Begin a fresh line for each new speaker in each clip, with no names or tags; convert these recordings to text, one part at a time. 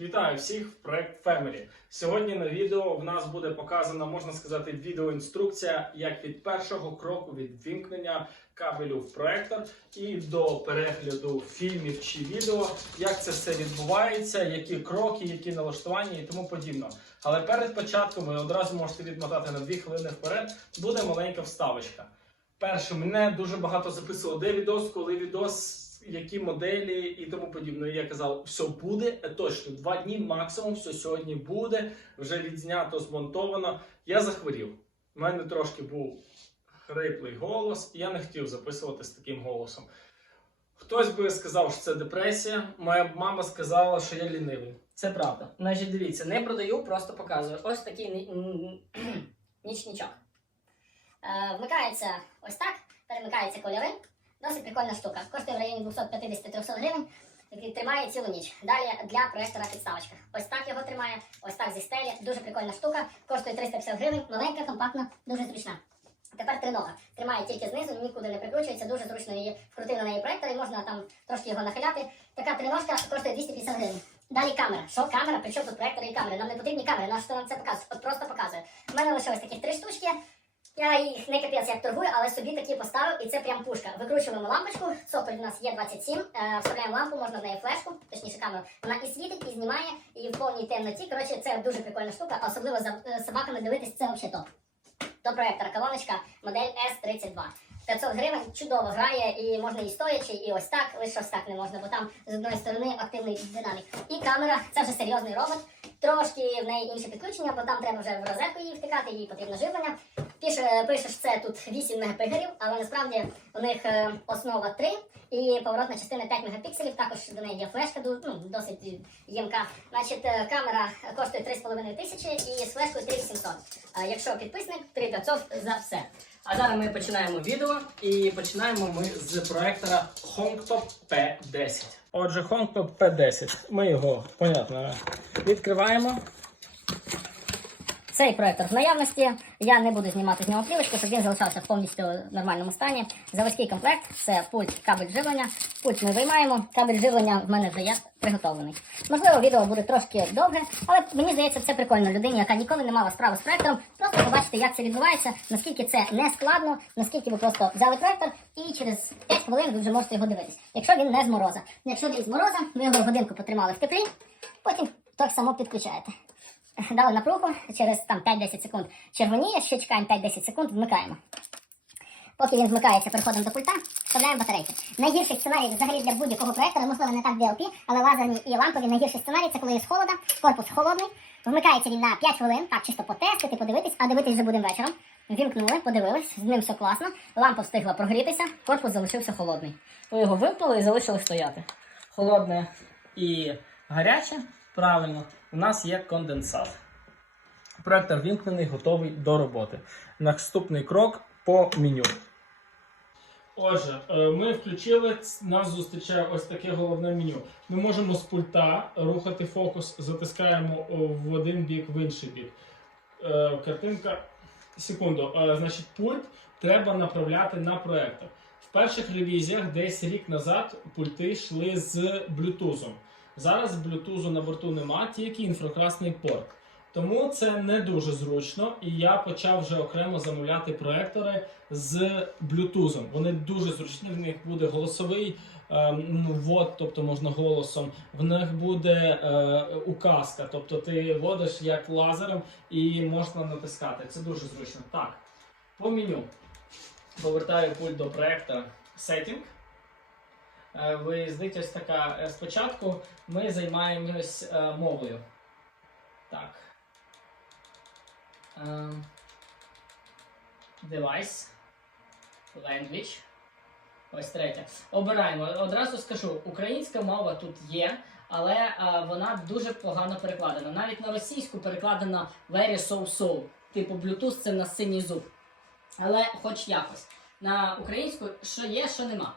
Вітаю всіх в проект Family. Сьогодні на відео в нас буде показана, можна сказати, відеоінструкція, як від першого кроку від вімкнення кабелю в проектор і до перегляду фільмів чи відео, як це все відбувається, які кроки, які налаштування і тому подібне. Але перед початком ви одразу можете відмотати на 2 хвилини вперед. Буде маленька вставочка. Перше, мене дуже багато записувало, де відос, коли відос, які моделі і тому подібне. Я казав, все буде е, точно два дні максимум, все сьогодні буде, вже відзнято, змонтовано. Я захворів. У мене трошки був хриплий голос, і я не хотів записувати з таким голосом. Хтось би сказав, що це депресія. Моя мама сказала, що я лінивий.
Це правда. Значить, дивіться, не продаю, просто показую. Ось такий ні- н- нічничок. Е, вмикається ось так, перемикаються кольори. Досить прикольна штука. Коштує в районі 250-300 гривень. Тримає цілу ніч. Далі для проектора підставочка. Ось так його тримає, ось так зі стелі. Дуже прикольна штука. Коштує 350 гривень. Маленька, компактна, дуже зручна. Тепер тринога. Тримає тільки знизу, нікуди не прикручується, дуже зручно її вкрутив на неї проектор і можна там трошки його нахиляти. Така триножка коштує 250 гривень. Далі камера. Що камера? При чому тут проектори і камери? Нам не потрібні камери, на що нам це показує? От просто показує. У мене лише ось таких три штучки. Я їх не капець як торгую, але собі такі поставив, і це прям пушка. Викручуємо лампочку. Цоколь у нас є 27. Е, вставляємо лампу, можна в неї флешку, точніше камеру. Вона і світить, і знімає, і в повній темноті. Коротше, це дуже прикольна штука, особливо за е, собаками дивитись, це взагалі топ. До проектора колоночка модель S32. 500 гривень чудово грає, і можна і стоячи, і ось так, лише ось так не можна, бо там з одної сторони активний динамік. І камера, це вже серйозний робот. Трошки в неї інше підключення, бо там треба вже в розетку її втикати, їй потрібно живлення. Пише, пишеш, це тут 8 мегапикселів, але насправді у них е, основа 3 і поворотна частина 5 мегапікселів. Також до неї є флешка, ну, досить ємка. Значить, е, камера коштує 3,5 тисячі і з флешкою 3800. А якщо підписник, 3500 за все. А зараз ми починаємо відео і починаємо ми
з проектора HomeTop P10. Отже, HomeTop P10. Ми його, понятно, відкриваємо.
Цей проектор в наявності. Я не буду знімати з нього плівочку, щоб він залишався в повністю нормальному стані. Заводський комплект це пульт кабель живлення. Пульт ми виймаємо. Кабель живлення в мене вже є приготовлений. Можливо, відео буде трошки довге, але мені здається, це прикольно людині, яка ніколи не мала справи з проектором. Просто побачити, як це відбувається, наскільки це не складно, наскільки ви просто взяли проектор і через 5 хвилин ви вже можете його дивитись. Якщо він не з мороза. Якщо він з мороза, ви його годинку потримали в теплі, потім так само підключаєте. Дали напругу, через там 5-10 секунд червоніє, ще чекаємо 5-10 секунд, вмикаємо. Поки він вмикається, переходимо до пульта, вставляємо батарейки. Найгірший сценарій взагалі для будь-якого проектора, можливо, не так DLP, але лазерні і лампові найгірший сценарій це коли є з холода, корпус холодний, вмикається він на 5 хвилин, так чисто потестити, подивитись, а дивитись вже будемо вечором. Вімкнули, подивились, з ним все класно, лампа встигла прогрітися, корпус залишився холодний. Ви його вимкнули і залишили стояти.
Холодне і гаряче. Правильно, у нас є конденсат. Проектор вімкнений, готовий до роботи. Наступний крок по меню. Отже, е, ми включили, нас зустрічає ось таке головне меню. Ми можемо з пульта рухати фокус, затискаємо в один бік, в інший бік. Е, Картинка. Секунду. Е, Значить, пульт треба направляти на проектор. В перших ревізіях десь рік назад пульти йшли з блютузом. Зараз блютузу на борту нема, тільки інфракрасний порт. Тому це не дуже зручно, і я почав вже окремо замовляти проектори з блютузом. Вони дуже зручні, в них буде голосовий ем, ну, тобто можна голосом. В них буде е, указка, тобто ти вводиш як лазером і можна натискати. Це дуже зручно. Так, по меню. Повертаю пульт до проектора Setting. Е, Виїздить ось така. Е, Спочатку ми займаємось е, мовою. Так. Device. Language. Ось третє. Обираємо. Одразу скажу, українська мова тут є, але е, вона дуже погано перекладена. Навіть на російську перекладена very so so. Типу Bluetooth це на синій зуб. Але хоч якось. На українську що є, що нема.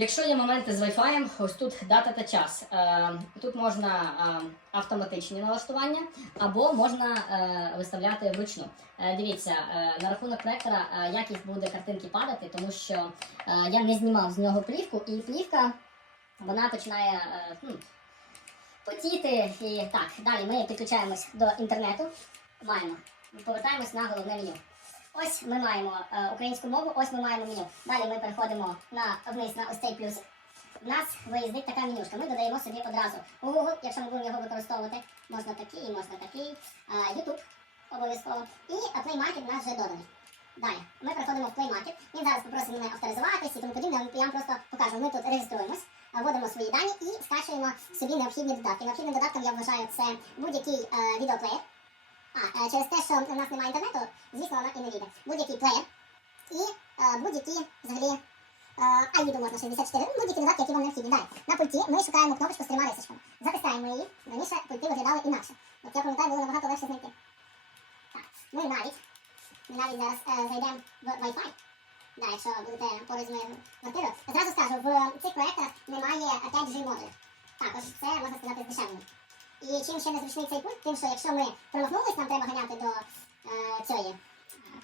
Якщо є моменти з Wi-Fi, ось тут дата та час. Е, тут можна е, автоматичні налаштування, або можна е, виставляти вручну. Дивіться, на рахунок проектора е, якість буде картинки падати, тому що я не знімав з нього плівку, і плівка вона починає е, ну,
хотіти. І так, далі ми підключаємось до інтернету. Маємо. Повертаємось на головне меню. Ось ми маємо е, українську мову, ось ми маємо меню. Далі ми переходимо на вниз на ось цей плюсик. В нас виїздить така менюшка. Ми додаємо собі одразу Google, якщо ми будемо його використовувати. Можна такий, можна такий. Е, YouTube обов'язково. І Play Market нас вже доданий. Далі ми переходимо в Play Market. Він зараз попросить мене авторизуватись і тому подібне. Я вам просто покажу. Ми тут реєструємось, е, вводимо свої дані і скачуємо собі необхідні додатки. Необхідним додатком я вважаю це будь-який е, відеоплеєр. А, е, через те, що в нас немає інтернету, звісно, воно і не війде. Будь-який плеєр і е, будь-які взагалі е, можна 64, ну, будь-які додатки, які вам необхідні. Далі, на пульті ми шукаємо кнопочку з трьома рисочками. Затискаємо її. Раніше пульти виглядали інакше. От я пам'ятаю, було набагато легше знайти. Так, ми навіть, ми навіть зараз е, зайдемо в Wi-Fi. Да, якщо будете поруч з моєю квартирою. Зразу скажу, в цих проєкторах немає 5G модулів. Також це можна сказати здешевлення. І чим ще незручний цей пульт, тим, що якщо ми промахнулись, нам треба ганяти до е, цієї, е,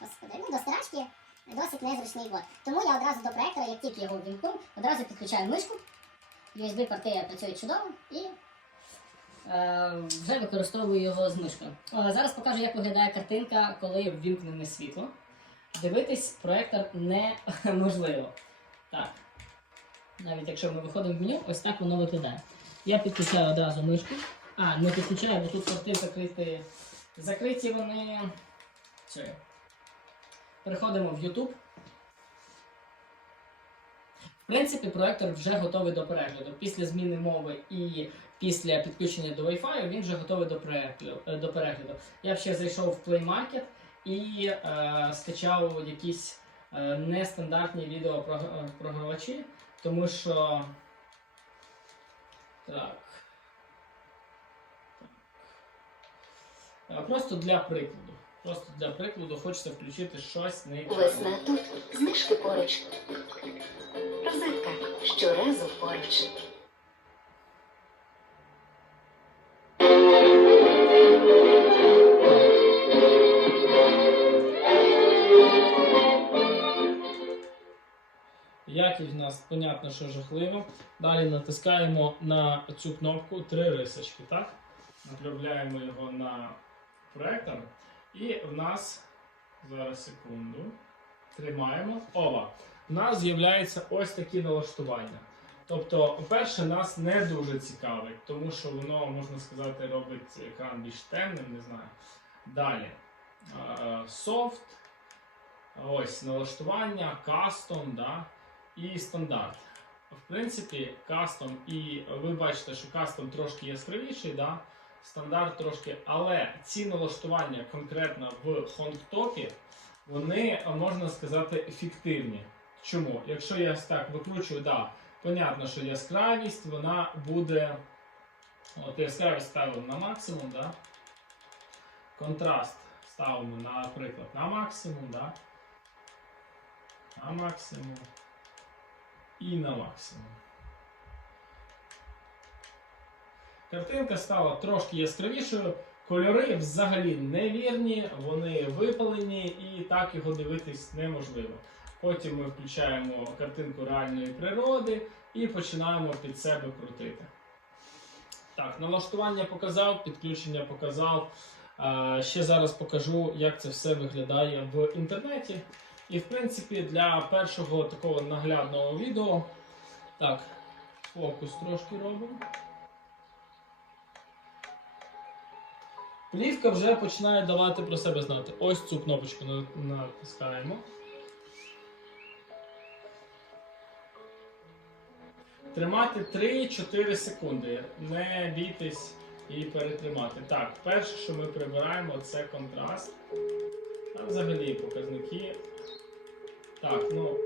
господи, ну, до стирачки, досить незручний ввод. Тому я одразу до проектора, як тільки його ввімкну, одразу підключаю мишку. USB-порти працюють чудово і е, вже використовую його з мишкою. О, зараз покажу, як виглядає картинка, коли ввімкнене світло. Дивитись проектор неможливо. Так. Навіть якщо ми виходимо в меню, ось так воно виглядає. Я підключаю одразу мишку. А, не підключаю, бо тут порти закриті. Закриті вони. Все. Переходимо в YouTube. В принципі, проектор вже готовий до перегляду. Після зміни мови і після підключення до Wi-Fi він вже готовий до перегляду. е. Я ще зайшов в Play Market і е, скачав якісь е, нестандартні відеопрогравачі, тому що. Так. Е, Просто для прикладу. Просто для прикладу хочеться включити щось не
Весна тут, знижки поруч. Розетка щоразу поруч.
Якість в нас, понятно, що жахливо. Далі натискаємо на цю кнопку три рисочки, так? Направляємо його на проектор. І в нас, зараз секунду, тримаємо. Ова! У нас з'являються ось такі налаштування. Тобто, перше, нас не дуже цікавить, тому що воно, можна сказати, робить екран більш темним, не знаю. Далі. Софт. Ось налаштування, кастом, да, і стандарт. В принципі, кастом, і ви бачите, що кастом трошки яскравіший, да, стандарт трошки, але ці налаштування конкретно в хонгтопі, вони, можна сказати, фіктивні. Чому? Якщо я так викручую, да, понятно, що яскравість вона буде. От яскравість ставимо на максимум, да? контраст ставимо, наприклад, на максимум, да? на максимум і на максимум. Картинка стала трошки яскравішою. Кольори взагалі невірні, вони випалені і так його дивитись неможливо. Потім ми включаємо картинку реальної природи і починаємо під себе крутити. Так, налаштування показав, підключення показав. Е, Ще зараз покажу, як це все виглядає в інтернеті. І в принципі для першого такого наглядного відео. Так, фокус трошки робимо. Плівка вже починає давати про себе знати. Ось цю кнопочку натискаємо. Тримати 3-4 секунди. Не бійтесь і перетримати. Так, перше, що ми прибираємо, це контраст. А взагалі показники. Так, ну.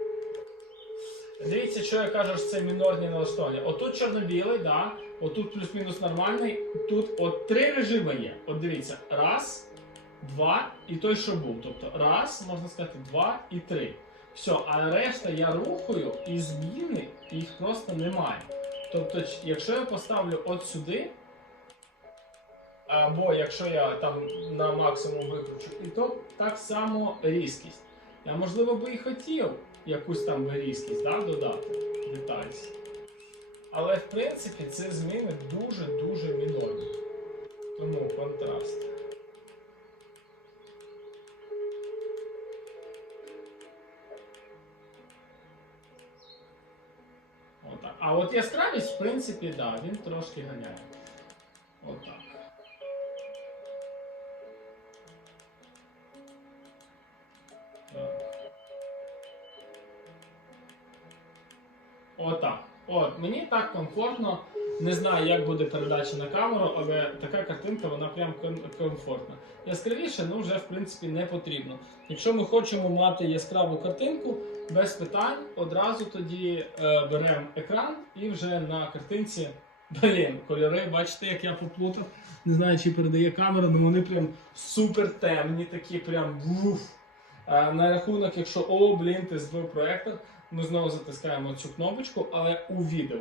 Дивіться, що я кажу, що це мінорні налаштування. Отут чорно-білий, да. Отут плюс-мінус нормальний. Тут от три режими є. От дивіться, раз, два і той, що був. Тобто раз, можна сказати, два і три. Все, а решта я рухаю і зміни їх просто немає. Тобто, якщо я поставлю от сюди, або якщо я там на максимум викручу, і то так само різкість. Я можливо би і хотів якусь там різкість да, додати, детальність. Але в принципі це зміни дуже-дуже мінорні. Тому контраст. Отак. А от яскравість, в принципі, да, він трошки ганяє. Отак. От, мені так комфортно. Не знаю, як буде передача на камеру, але така картинка, вона прям комфортна. Яскравіше, ну вже в принципі не потрібно. Якщо ми хочемо мати яскраву картинку, без питань одразу тоді е, беремо екран і вже на картинці. Блін, кольори, бачите, як я поплутав. Не знаю, чи передає камера, але вони прям супер темні, такі прям вуф. А на рахунок, якщо о, блін, ти збив проектор, ми знову затискаємо цю кнопочку, але у відео.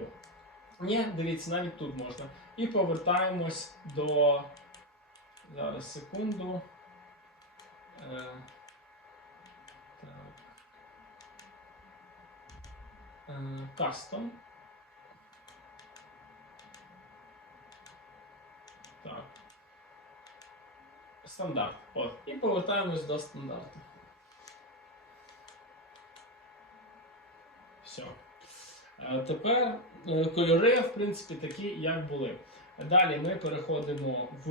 Ні, дивіться, навіть тут можна. І повертаємось до. Зараз секунду. Е, так. Е, Custom. Так. Стандарт. От. І повертаємось до стандарту. Все. Тепер е, кольори, в принципі, такі, як були. Далі ми переходимо в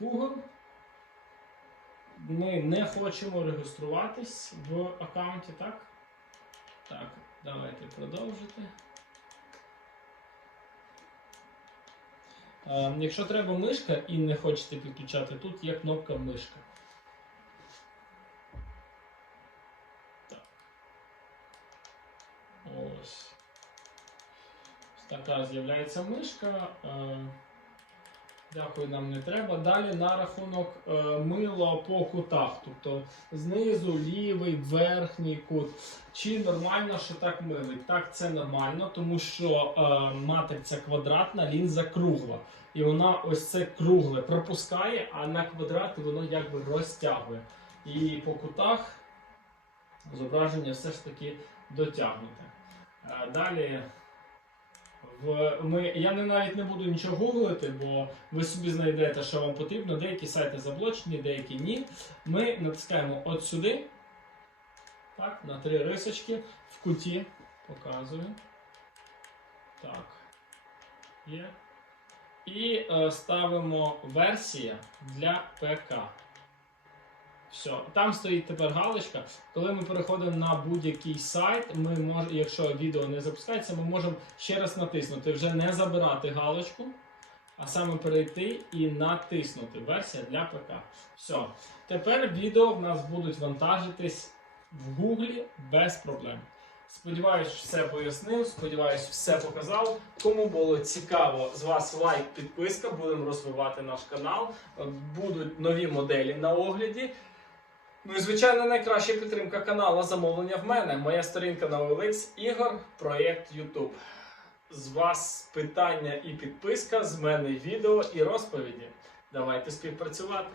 Google. Ми не хочемо реєструватись в аккаунті, так? Так, давайте продовжити. Е, Якщо треба мишка і не хочете підключати, тут є кнопка мишка. Так. Ось. Така з'являється мишка. Е, Дякую, нам не треба. Далі на рахунок е, мила по кутах. Тобто знизу, лівий, верхній кут. Чи нормально, що так милить? Так, це нормально, тому що е, матриця квадратна, лінза кругла. І вона ось це кругле пропускає, а на квадрати воно якби розтягує. І по кутах зображення все ж таки дотягнуте. Далі. В, ми, я не, навіть не буду нічого гуглити, бо ви собі знайдете, що вам потрібно. Деякі сайти заблочені, деякі ні. Ми натискаємо от сюди. Так, на три рисочки в куті. Показую. Так. Є. І е, ставимо версія для ПК. Все, там стоїть тепер галочка. Коли ми переходимо на будь-який сайт, ми мож, якщо відео не запускається, ми можемо ще раз натиснути, вже не забирати галочку, а саме перейти і натиснути. Версія для ПК. Все. Тепер відео в нас будуть вантажитись в Гуглі без проблем. Сподіваюсь, все пояснив, сподіваюсь, все показав. Кому було цікаво, з вас лайк, підписка, будемо розвивати наш канал. Будуть нові моделі на огляді. Ну і звичайно, найкраща підтримка каналу замовлення в мене. Моя сторінка на OLX Ігор, проєкт YouTube. З вас питання і підписка, з мене відео і розповіді. Давайте співпрацювати.